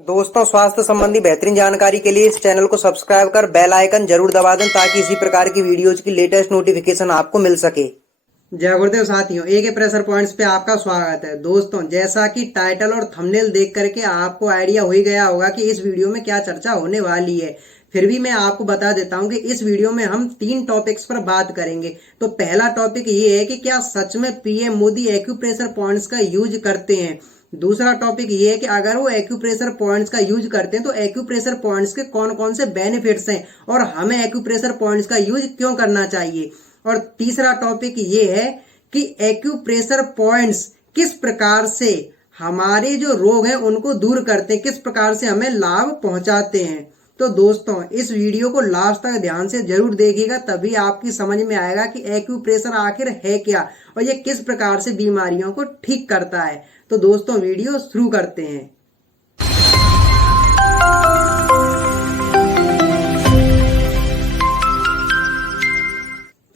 दोस्तों, स्वास्थ्य संबंधी बेहतरीन जानकारी के लिए इस चैनल को सब्सक्राइब कर बेल आइकन जरूर दबा दें ताकि इसी प्रकार की वीडियोज की लेटेस्ट नोटिफिकेशन आपको मिल सके। जय गुरुदेव साथियों, एके प्रेशर पॉइंट्स पे आपका स्वागत है। दोस्तों, जैसा कि टाइटल और थंबनेल देख करके आपको आइडिया हो ही गया होगा कि इस वीडियो में क्या चर्चा होने वाली है। फिर भी मैं आपको बता देता हूं कि इस वीडियो में हम 3 टॉपिक्स पर बात करेंगे। तो पहला टॉपिक ये है कि क्या सच में पीएम मोदी एक्यूप्रेशर पॉइंट्स का यूज करते हैं। दूसरा टॉपिक ये है कि अगर वो एक्यूप्रेशर पॉइंट्स का यूज करते हैं तो एक्यूप्रेशर पॉइंट्स के कौन कौन से बेनिफिट्स हैं और हमें एक्यूप्रेशर पॉइंट्स का यूज क्यों करना चाहिए। और तीसरा टॉपिक ये है कि एक्यूप्रेशर पॉइंट्स किस प्रकार से हमारे जो रोग हैं उनको दूर करते हैं, किस प्रकार से हमें लाभ पहुंचाते हैं। तो दोस्तों, इस वीडियो को लास्ट तक ध्यान से जरूर देखिएगा, तभी आपकी समझ में आएगा कि एक्यूप्रेशर आखिर है क्या और ये किस प्रकार से बीमारियों को ठीक करता है। तो दोस्तों, वीडियो शुरू करते हैं।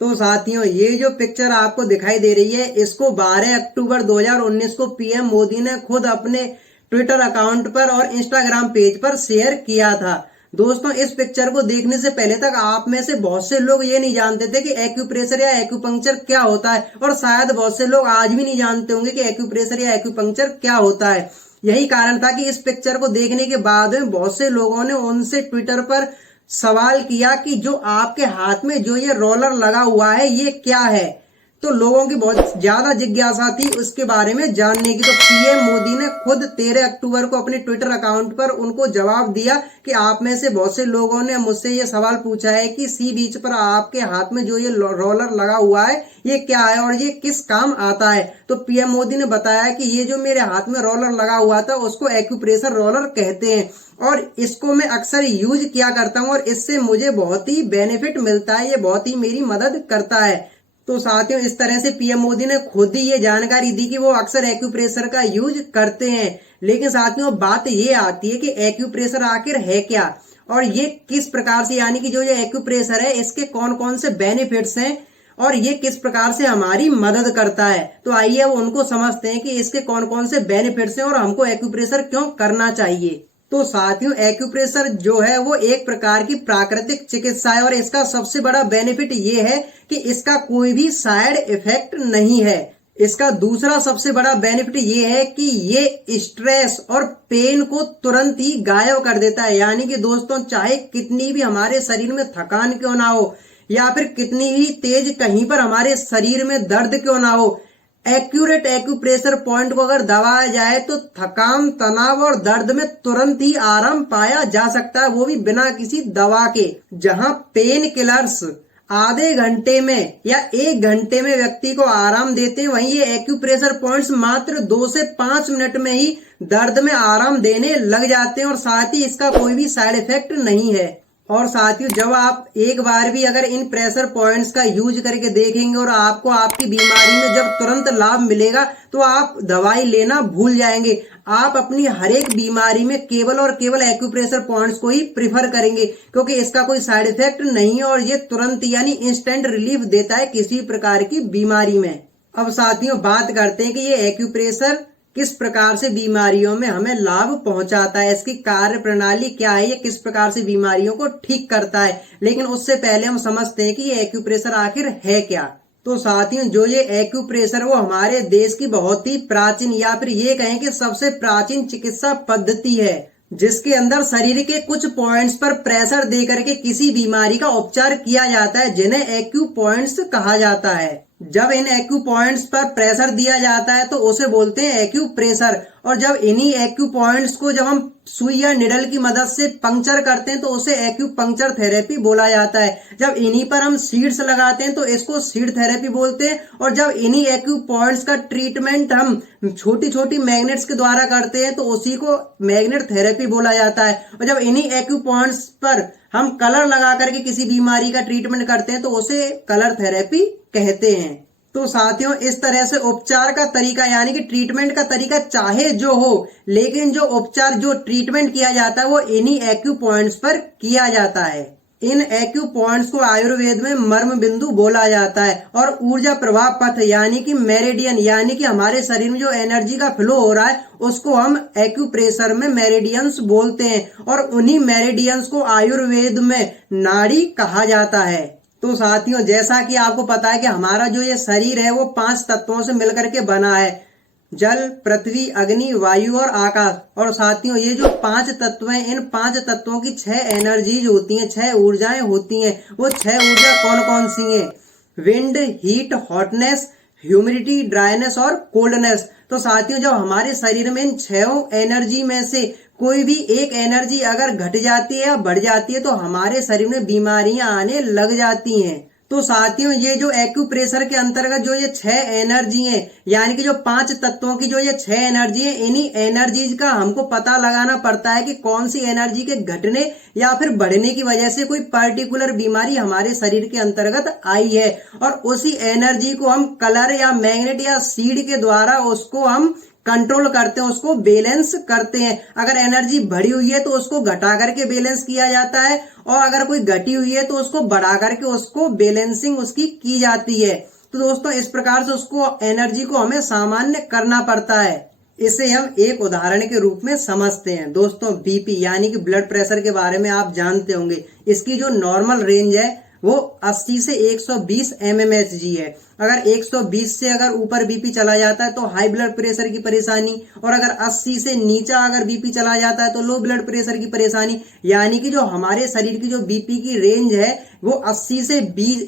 तो साथियों, ये जो पिक्चर आपको दिखाई दे रही है, इसको 12 अक्टूबर 2019 को पीएम मोदी ने खुद अपने ट्विटर अकाउंट पर और इंस्टाग्राम पेज पर शेयर किया था। दोस्तों, इस पिक्चर को देखने से पहले तक आप में से बहुत से लोग ये नहीं जानते थे कि एक्यूप्रेशर या एक्यूपंक्चर क्या होता है, और शायद बहुत से लोग आज भी नहीं जानते होंगे कि एक्यूप्रेशर या एक्यूपंक्चर क्या होता है। यही कारण था कि इस पिक्चर को देखने के बाद में बहुत से लोगों ने उनसे ट्विटर पर सवाल किया कि जो आपके हाथ में जो ये रोलर लगा हुआ है ये क्या है। तो लोगों की बहुत ज्यादा जिज्ञासा थी उसके बारे में जानने की। तो पीएम मोदी ने खुद 13 अक्टूबर को अपने ट्विटर अकाउंट पर उनको जवाब दिया कि आप में से बहुत से लोगों ने मुझसे ये सवाल पूछा है कि सी बीच पर आपके हाथ में जो ये रोलर लगा हुआ है ये क्या है और ये किस काम आता है। तो पीएम मोदी ने बताया कि ये जो मेरे हाथ में रोलर लगा हुआ था उसको एक्यूप्रेशर रोलर कहते हैं और इसको मैं अक्सर यूज किया करता हूँ और इससे मुझे बहुत ही बेनिफिट मिलता है, ये बहुत ही मेरी मदद करता है। तो साथियों, इस तरह से पीएम मोदी ने खुद ही ये जानकारी दी कि वो अक्सर एक्यूप्रेशर का यूज करते हैं। लेकिन साथियों, बात ये आती है कि एक्यूप्रेशर आखिर है क्या और ये किस प्रकार से, यानी कि जो ये एक्यूप्रेशर है इसके कौन कौन से बेनिफिट्स हैं और ये किस प्रकार से हमारी मदद करता है। तो आइए वो उनको समझते हैं कि इसके कौन कौन से बेनिफिट्स हैं और हमको एक्यूप्रेशर क्यों करना चाहिए। तो साथियों, एक्यूप्रेशर जो है वो एक प्रकार की प्राकृतिक चिकित्सा है और इसका सबसे बड़ा बेनिफिट ये है कि इसका कोई भी साइड इफेक्ट नहीं है। इसका दूसरा सबसे बड़ा बेनिफिट ये है कि ये स्ट्रेस और पेन को तुरंत ही गायब कर देता है। यानी कि दोस्तों, चाहे कितनी भी हमारे शरीर में थकान क्यों ना हो या फिर कितनी ही तेज कहीं पर हमारे शरीर में दर्द क्यों ना हो, एक्यूरेट एक्यूप्रेशर पॉइंट को अगर दबाया जाए तो थकान, तनाव और दर्द में तुरंत ही आराम पाया जा सकता है, वो भी बिना किसी दवा के। जहां पेन किलर्स आधे घंटे में या 1 घंटे में व्यक्ति को आराम देते हैं, वहीं ये एक्यूप्रेशर पॉइंट्स मात्र 2 से 5 मिनट में ही दर्द में आराम देने लग जाते हैं और साथ ही इसका कोई भी साइड इफेक्ट नहीं है। और साथियों, जब आप एक बार भी अगर इन प्रेशर पॉइंट्स का यूज करके देखेंगे और आपको आपकी बीमारी में जब तुरंत लाभ मिलेगा तो आप दवाई लेना भूल जाएंगे। आप अपनी हर एक बीमारी में केवल और केवल एक्यूप्रेशर पॉइंट्स को ही प्रिफर करेंगे क्योंकि इसका कोई साइड इफेक्ट नहीं है और ये तुरंत यानी इंस्टेंट रिलीफ देता है किसी प्रकार की बीमारी में। अब साथियों, बात करते हैं कि ये एक्यूप्रेशर किस प्रकार से बीमारियों में हमें लाभ पहुंचाता है, इसकी कार्य प्रणाली क्या है, ये किस प्रकार से बीमारियों को ठीक करता है। लेकिन उससे पहले हम समझते हैं कि ये एक्यूप्रेशर आखिर है क्या। तो साथियों, जो ये एक्यूप्रेशर वो हमारे देश की बहुत ही प्राचीन या फिर ये कहें कि सबसे प्राचीन चिकित्सा पद्धति है जिसके अंदर शरीर के कुछ पॉइंट्स पर प्रेशर दे करके किसी बीमारी का उपचार किया जाता है, जिन्हें एक्यू पॉइंट्स कहा जाता है। जब इन एक्यू पॉइंट्स पर प्रेशर दिया जाता है तो उसे बोलते हैं एक्यू प्रेशर, और जब इन्हीं एक्यू पॉइंट्स को जब हम सुई या निडल की मदद से पंक्चर करते हैं तो उसे एक्यू पंक्चर थेरेपी बोला जाता है। जब इन्हीं पर हम सीड्स लगाते हैं तो इसको सीड थेरेपी बोलते हैं, और जब इन्हीं एक्यू पॉइंट्स का ट्रीटमेंट हम छोटी छोटी मैग्नेट्स के द्वारा करते हैं तो उसी को मैग्नेट थेरेपी बोला जाता है। और जब इन्हीं एक्यू पॉइंट्स पर हम कलर लगा करके किसी बीमारी का ट्रीटमेंट करते हैं तो उसे कलर थेरेपी कहते हैं। तो साथियों, इस तरह से उपचार का तरीका यानी कि ट्रीटमेंट का तरीका चाहे जो हो, लेकिन जो उपचार जो ट्रीटमेंट किया जाता है वो इन्हीं एक्यू पॉइंट्स पर किया जाता है। इन एक्यू पॉइंट्स को आयुर्वेद में मर्म बिंदु बोला जाता है। और ऊर्जा प्रवाह पथ यानी कि मेरिडियन, यानी कि हमारे शरीर में जो एनर्जी का फ्लो हो रहा है उसको हम एक्यूप्रेशर में मेरिडियंस बोलते हैं। और उन्हीं मेरिडियंस को आयुर्वेद में नाड़ी कहा जाता है। तो साथियों, जैसा कि आपको पता है कि हमारा जो ये शरीर है वो 5 तत्वों से मिलकर के बना है, जल, पृथ्वी, अग्नि, वायु और आकाश। और साथियों, ये जो 5 तत्व हैं, इन 5 तत्वों की 6 एनर्जीज होती हैं, 6 ऊर्जाएं होती हैं। वो 6 ऊर्जा कौन कौन सी हैं? Wind, heat, hotness, humidity, dryness और कोल्डनेस। तो साथियों, जब हमारे शरीर में इन 6 एनर्जी में से कोई भी एक एनर्जी अगर घट जाती है या बढ़ जाती है तो हमारे शरीर में बीमारियां आने लग जाती हैं। तो साथियों, ये जो एक्यूप्रेशर के अंतर्गत जो ये 6 एनर्जी हैं, यानी कि जो 5 तत्वों की जो ये 6 एनर्जी है, इन्हीं एनर्जीज का हमको पता लगाना पड़ता है कि कौन सी एनर्जी के घटने या फिर बढ़ने की वजह से कोई पर्टिकुलर बीमारी हमारे शरीर के अंतर्गत आई है। और उसी एनर्जी को हम कलर या मैग्नेट या सीड के द्वारा उसको हम कंट्रोल करते हैं, उसको बैलेंस करते हैं। अगर एनर्जी बढ़ी हुई है तो उसको घटा करके बैलेंस किया जाता है, और अगर कोई घटी हुई है तो उसको बढ़ा करके उसको बैलेंसिंग उसकी की जाती है। तो दोस्तों, इस प्रकार से उसको एनर्जी को हमें सामान्य करना पड़ता है। इसे हम एक उदाहरण के रूप में समझते हैं। दोस्तों, बीपी यानी कि ब्लड प्रेशर के बारे में आप जानते होंगे। इसकी जो नॉर्मल रेंज है वो 80 से 120 mmHg है। अगर 120 से अगर ऊपर बीपी चला जाता है तो हाई ब्लड प्रेशर की परेशानी, और अगर 80 से नीचा अगर बीपी चला जाता है तो लो ब्लड प्रेशर की परेशानी। यानी कि जो हमारे शरीर की जो बीपी की रेंज है वो 80 से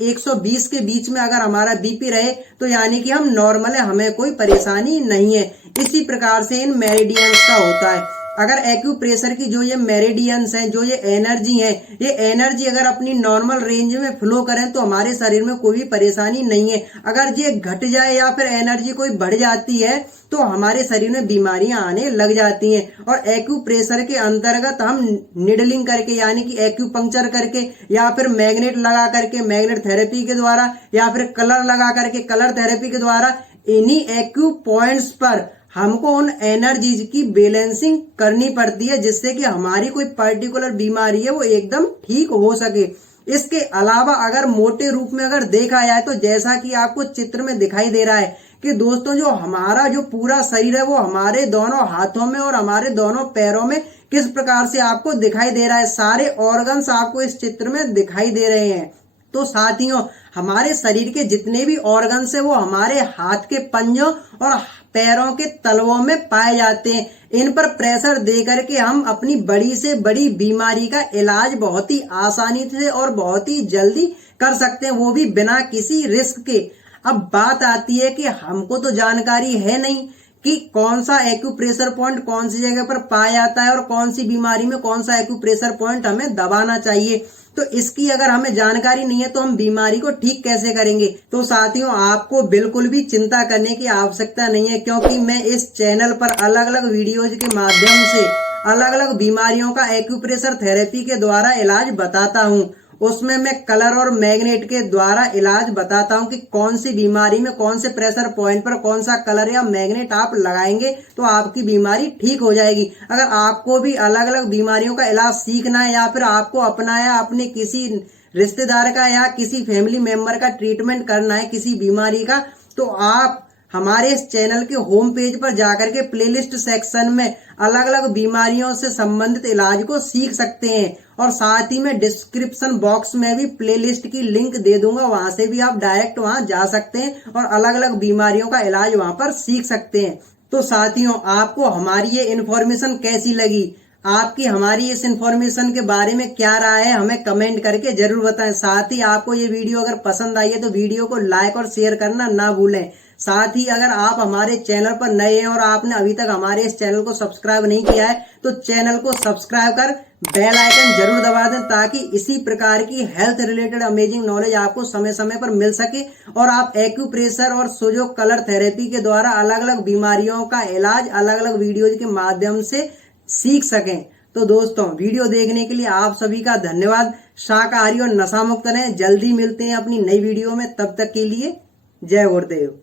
120 के बीच में अगर हमारा बीपी रहे तो यानी कि हम नॉर्मल है, हमें कोई परेशानी नहीं है। इसी प्रकार से इन मेरिडियंस का होता है। अगर एक्यूप्रेशर की जो ये मेरिडियंस हैं, जो ये एनर्जी है, ये एनर्जी अगर अपनी नॉर्मल रेंज में फ्लो करें तो हमारे शरीर में कोई भी परेशानी नहीं है। अगर ये घट जाए या फिर एनर्जी कोई बढ़ जाती है तो हमारे शरीर में बीमारियां आने लग जाती हैं। और एक्यूप्रेशर के अंतर्गत हम निडलिंग करके यानी कि एक्यूपंक्चर करके या फिर मैग्नेट लगा करके मैग्नेट थेरेपी के द्वारा या फिर कलर लगा करके कलर थेरेपी के द्वारा इन्हीं एक्यू पॉइंट्स पर हमको उन एनर्जीज की बैलेंसिंग करनी पड़ती है, जिससे कि हमारी कोई पर्टिकुलर बीमारी है वो एकदम ठीक हो सके। इसके अलावा अगर मोटे रूप में अगर देखा जाए तो जैसा कि आपको चित्र में दिखाई दे रहा है कि दोस्तों, जो हमारा जो पूरा शरीर है वो हमारे दोनों हाथों में और हमारे दोनों पैरों में किस प्रकार से आपको दिखाई दे रहा है। सारे ऑर्गन्स आपको इस चित्र में दिखाई दे रहे हैं। तो साथियों, हमारे शरीर के जितने भी ऑर्गन्स है वो हमारे हाथ के पंजों और पैरों के तलवों में पाए जाते हैं। इन पर प्रेशर दे करके हम अपनी बड़ी से बड़ी बीमारी का इलाज बहुत ही आसानी से और बहुत ही जल्दी कर सकते हैं, वो भी बिना किसी रिस्क के। अब बात आती है कि हमको तो जानकारी है नहीं कि कौन सा एक्यूप्रेशर पॉइंट कौन सी जगह पर पाया जाता है और कौन सी बीमारी में कौन सा एक्यूप्रेशर पॉइंट हमें दबाना चाहिए। तो इसकी अगर हमें जानकारी नहीं है तो हम बीमारी को ठीक कैसे करेंगे। तो साथियों, आपको बिल्कुल भी चिंता करने की आवश्यकता नहीं है, क्योंकि मैं इस चैनल पर अलग अलग वीडियोज के माध्यम से अलग अलग बीमारियों का एक्यूप्रेशर थेरेपी के द्वारा इलाज बताता हूँ। उसमें मैं कलर और मैग्नेट के द्वारा इलाज बताता हूं कि कौन सी बीमारी में कौन से प्रेशर पॉइंट पर कौन सा कलर या मैग्नेट आप लगाएंगे तो आपकी बीमारी ठीक हो जाएगी। अगर आपको भी अलग अलग बीमारियों का इलाज सीखना है या फिर आपको अपना या अपने किसी रिश्तेदार का या किसी फैमिली मेंबर का ट्रीटमेंट करना है किसी बीमारी का, तो आप हमारे इस चैनल के होम पेज पर जाकर के प्लेलिस्ट सेक्शन में अलग अलग बीमारियों से संबंधित इलाज को सीख सकते हैं। और साथ ही में डिस्क्रिप्शन बॉक्स में भी प्लेलिस्ट की लिंक दे दूंगा, वहां से भी आप डायरेक्ट वहां जा सकते हैं और अलग अलग बीमारियों का इलाज वहां पर सीख सकते हैं। तो साथियों, आपको हमारी ये इन्फॉर्मेशन कैसी लगी? आपकी हमारी इस इन्फॉर्मेशन के बारे में क्या राय है, हमें कमेंट करके जरूर बताएं। साथ ही आपको ये वीडियो अगर पसंद आई है तो वीडियो को लाइक और शेयर करना ना भूलें। साथ ही अगर आप हमारे चैनल पर नए हैं और आपने अभी तक हमारे इस चैनल को सब्सक्राइब नहीं किया है तो चैनल को सब्सक्राइब कर बेल आइकन जरूर दबा दें, ताकि इसी प्रकार की हेल्थ रिलेटेड अमेजिंग नॉलेज आपको समय समय पर मिल सके और आप एक्यूप्रेशर और सुजो कलर थेरेपी के द्वारा अलग अलग बीमारियों का इलाज अलग अलग वीडियोज के माध्यम से सीख सकें। तो दोस्तों, वीडियो देखने के लिए आप सभी का धन्यवाद। शाकाहारी और नशा मुक्त रहें। जल्दी मिलते हैं अपनी नई वीडियो में, तब तक के लिए जय गुरुदेव।